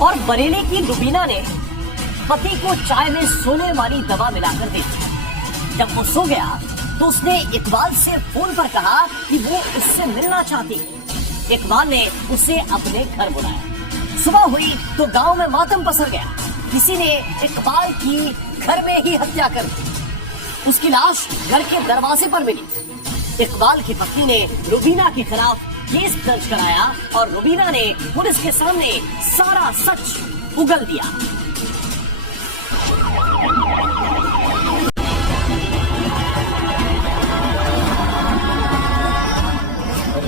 और बरेली की रुबीना ने पति को चाय में सोने वाली दवा मिलाकर दी। जब वो सो गया तो उसने इकबाल से फोन पर कहा कि वो उससे मिलना चाहती। इकबाल ने उसे अपने घर बुलाया। सुबह हुई तो गांव में मातम पसर गया। किसी ने इकबाल की घर में ही हत्या कर दी। उसकी लाश घर के दरवाजे पर मिली। इकबाल की पत्नी ने रुबीना के खिलाफ केस दर्ज कराया और रुबीना ने पुलिस के सामने सारा सच उगल दिया।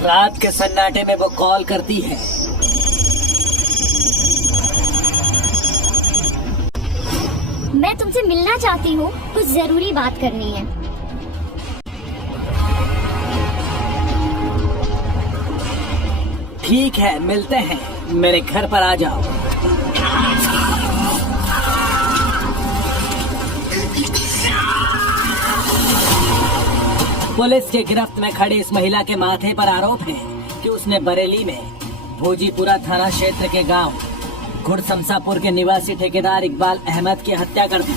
रात के सन्नाटे में वो कॉल करती है। मैं तुमसे मिलना चाहती हूँ, कुछ जरूरी बात करनी है। ठीक है, मिलते हैं, मेरे घर पर आ जाओ। पुलिस के गिरफ्त में खड़े इस महिला के माथे पर आरोप है कि उसने बरेली में भोजीपुरा थाना क्षेत्र के गांव घुड़समसापुर के निवासी ठेकेदार इकबाल अहमद की हत्या कर दी।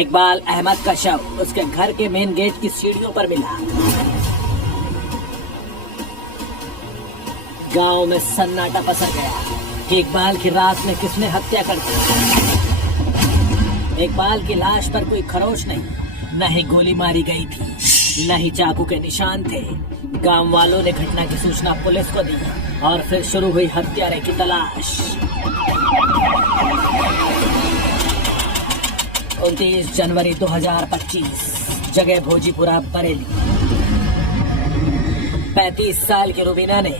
इकबाल अहमद का शव उसके घर के मेन गेट की सीढ़ियों पर मिला। गांव में सन्नाटा पसर गया कि इकबाल की रात में किसने हत्या कर दी। इकबाल की लाश पर कोई खरोच नहीं, न ही गोली मारी गई थी, न ही चाकू के निशान थे। गांव वालों ने घटना की सूचना पुलिस को दी और फिर शुरू हुई हत्यारे की तलाश। 29 जनवरी 2025, जगह भोजीपुरा बरेली। 35 साल की रुबीना ने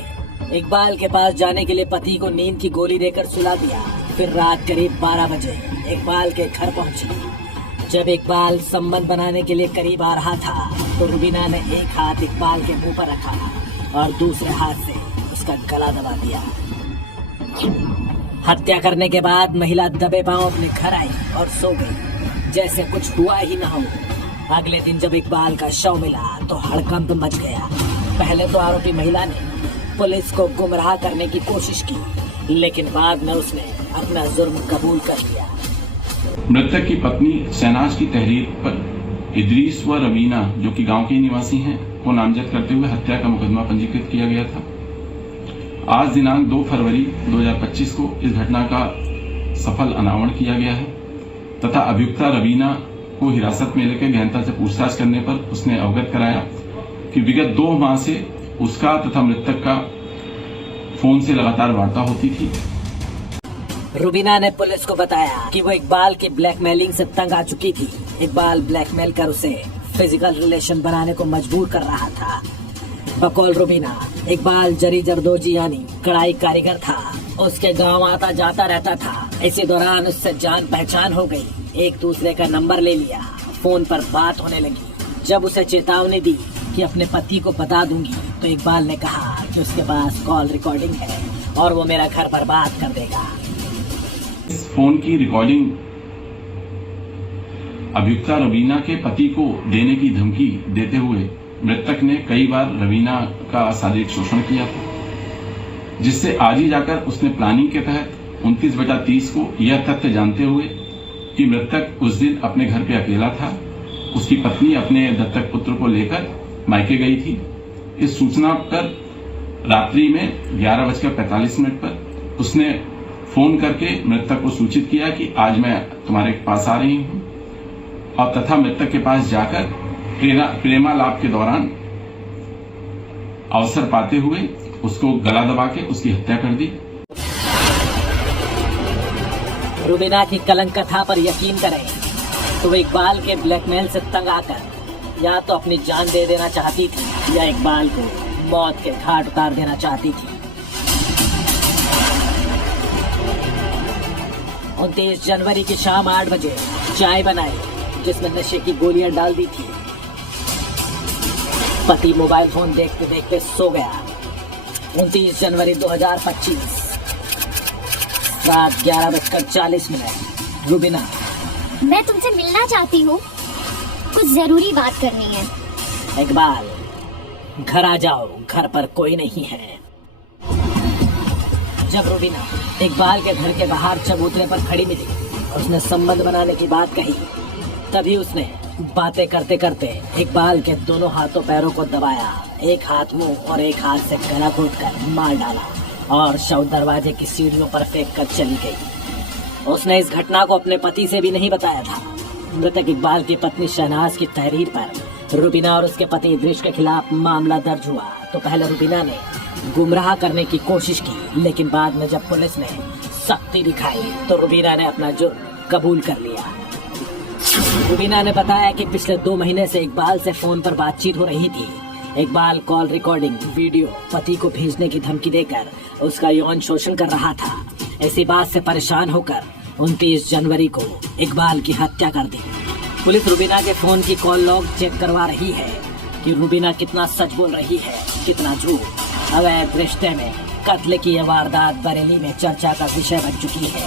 इकबाल के पास जाने के लिए पति को नींद की गोली देकर सुला दिया। फिर रात करीब 12 बजे इकबाल के घर पहुंची। जब इकबाल संबंध बनाने के लिए करीब आ रहा था तो रुबीना ने एक हाथ इकबाल के मुंह पर रखा और दूसरे हाथ से उसका गला दबा दिया। हत्या करने के बाद महिला दबे पांव अपने घर आई और सो गई, जैसे कुछ हुआ ही ना हो। अगले दिन जब इकबाल का शव मिला तो हड़कंप मच गया। पहले तो आरोपी महिला ने पुलिस को गुमराह करने की कोशिश की, लेकिन बाद में उसने अपना जुर्म कबूल कर लिया। मृतक की पत्नी शहनाज की तहरीर पर इदरीस व रवीना, जो कि गांव के निवासी हैं, को नामजद करते हुए हत्या का मुकदमा पंजीकृत किया गया था। आज दिनांक 2 फरवरी 2025 को इस घटना का सफल अनावरण किया गया है तथा अभियुक्ता रवीना को हिरासत में लेकर गहनता से पूछताछ करने पर उसने अवगत कराया कि विगत 2 माह से उसका तथा मृतक का फोन से लगातार वार्ता होती थी। रुबीना ने पुलिस को बताया कि वो इकबाल की ब्लैकमेलिंग से तंग आ चुकी थी। इकबाल ब्लैकमेल कर उसे फिजिकल रिलेशन बनाने को मजबूर कर रहा था। बकौल रुबीना, इकबाल जरी जरदोजी यानी कढ़ाई कारीगर था। उसके गांव आता जाता रहता था। इसी दौरान उससे जान पहचान हो गई। एक दूसरे का नंबर ले लिया। फोन पर बात होने लगी। जब उसे चेतावनी दी कि अपने पति को बता दूंगी तो इकबाल ने कहा कि उसके पास कॉल रिकॉर्डिंग है और वो मेरा घर पर बात कर देगा। इस फोन की रिकॉर्डिंग अभियुक्ता रवीना के पति को देने की धमकी देते हुए मृतक ने कई बार रवीना का शारीरिक शोषण किया था, जिससे आज ही जाकर उसने प्लानिंग के तहत 29/30 को यह तथ्य जानते हुए कि मृतक उस दिन अपने घर पे अकेला था, उसकी पत्नी अपने दत्तक पुत्र को लेकर मायके गई थी। इस सूचना पर रात्रि में 11:45 पर उसने फोन करके मृतक को सूचित किया कि आज मैं तुम्हारे पास आ रही हूं, और तथा मृतक के पास जाकर प्रेमालाप के दौरान अवसर पाते हुए उसको गला दबा के उसकी हत्या कर दी। रुबीना की कलंक कथा पर यकीन करें तो वो इकबाल के ब्लैकमेल से तंग आकर या तो अपनी जान दे देना चाहती थी या इकबाल को मौत के घाट उतार देना चाहती थी। 29 जनवरी की शाम 8 बजे चाय बनाई जिसमें नशे की गोलियां डाल दी थी। पति मोबाइल फोन देखते देखते सो गया। 29 जनवरी 2025 रात 11:40। रुबीना, मैं तुमसे मिलना चाहती हूँ, कुछ जरूरी बात करनी है। इकबाल, घर आ जाओ, घर पर कोई नहीं है। जब रुबीना इकबाल के घर के बाहर चबूतरे पर खड़ी मिली, उसने संबंध बनाने की बात कही, तभी उसने बातें करते करते इकबाल के दोनों हाथों पैरों को दबाया, एक हाथ मुंह और एक हाथ से गला घोटकर मार डाला और शव दरवाजे की सीढ़ियों पर फेंक कर चली गई। उसने इस घटना को अपने पति से भी नहीं बताया था। मृतक इकबाल की पत्नी शहनाज की तहरीर पर रुबीना और उसके पति इद्रिस के खिलाफ मामला दर्ज हुआ तो पहले रुबीना ने गुमराह करने की कोशिश की, लेकिन बाद में जब पुलिस ने सख्ती दिखाई तो रुबीना ने अपना जुर्म कबूल कर लिया। रुबीना ने बताया कि पिछले 2 महीने से इकबाल से फोन पर बातचीत हो रही थी। इकबाल कॉल रिकॉर्डिंग वीडियो पति को भेजने की धमकी देकर उसका यौन शोषण कर रहा था। इसी बात से परेशान होकर 29 जनवरी को इकबाल की हत्या कर दी। पुलिस रुबीना के फोन की कॉल लॉग चेक करवा रही है कि रुबीना कितना सच बोल रही है, कितना झूठ। अवैध रिश्ते में कत्ल की यह वारदात बरेली में चर्चा का विषय बन चुकी है।